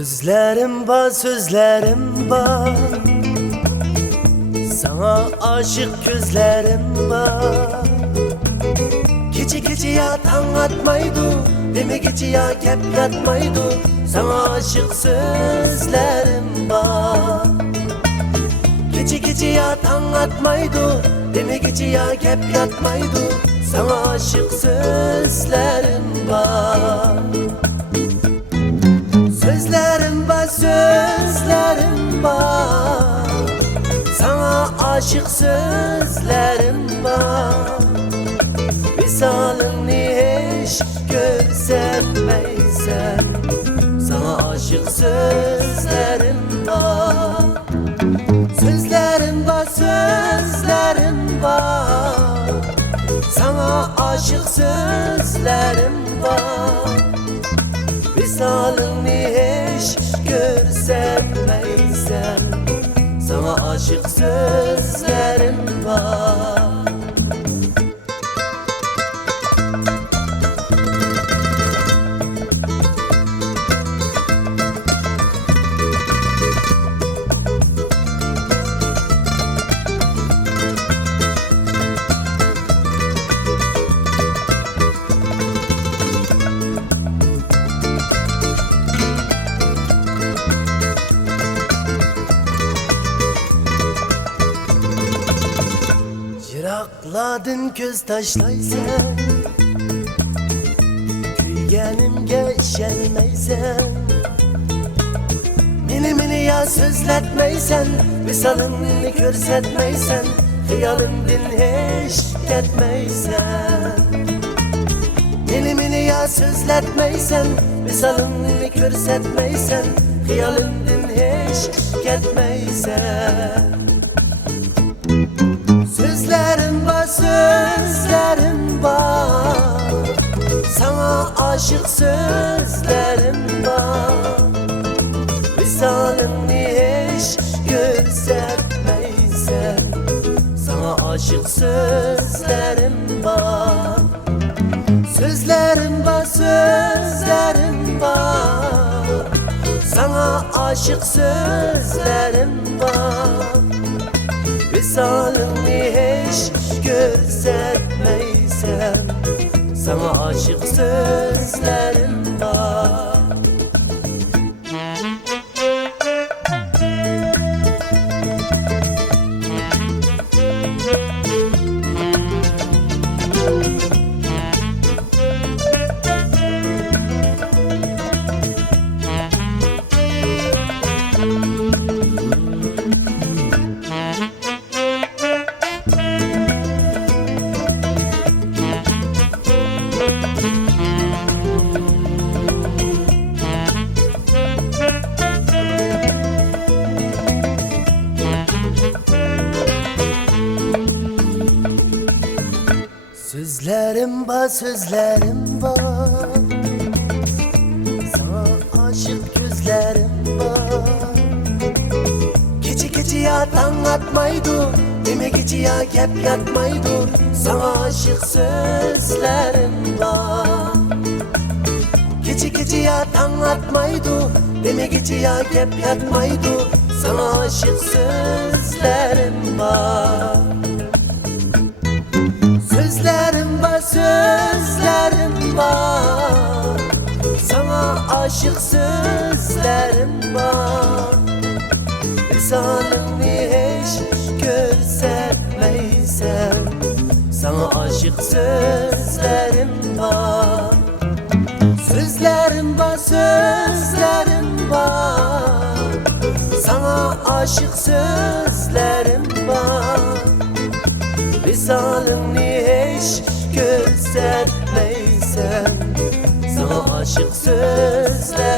Sözlerim var, sözlerim var. Sana aşık gözlerim var. Gece gece yatan atmaydı, deme gece ya gep yatmaydı. Sana aşık sözlerim var. Gece gece yatan atmaydı, deme gece ya gep yatmaydı. Sana aşık sözlerim var. Sözlerim var, sözlerim var. Sana aşık sözlerim var. Visalını hiç görsemeysen, sana aşık sözlerim var. Sözlerim var, sözlerim var. Sana aşık sözlerim var. Visalını hiç görsemeysen, sana aşık sözlerim var. Yırakladın göz taşlaysan, kuygenimge işelmeysen. Mini ya sözletmeysen, visalını körsetmeysen. Hıyalımdin hiç getmeysen. Mini ya sözletmeysen, visalını körsetmeysen. Hıyalımdin hiç getmeysen. Sözlerim var, sözlerim var. Sana aşık sözlerim var. Visalını hiç görsetmeysen, sana aşık sözlerim var. Sözlerim var, sözlerim var. Sana aşık sözlerim var. Visalını hiç görsetmeysen, sana aşık sözlerim var. Sözlerim var, sözlerim var. Sana aşık gözlerim var. Gece gece yatan atmaydı, deme gece ya gep yatmaydı. Sana aşık sözlerim var. Gece gece yatan atmaydı, deme gece ya gep yatmaydı. Sana aşık sözlerim var. Sözlerim var, sözlerim var. Sana aşık sözlerim var. Visalını hiç görsetmeysen, sana aşık sözlerim var. Sözlerim var, sözlerim var. Sana aşık sözlerim var. Visalını hiç görsetmeysen, sana aşık sözlerim var.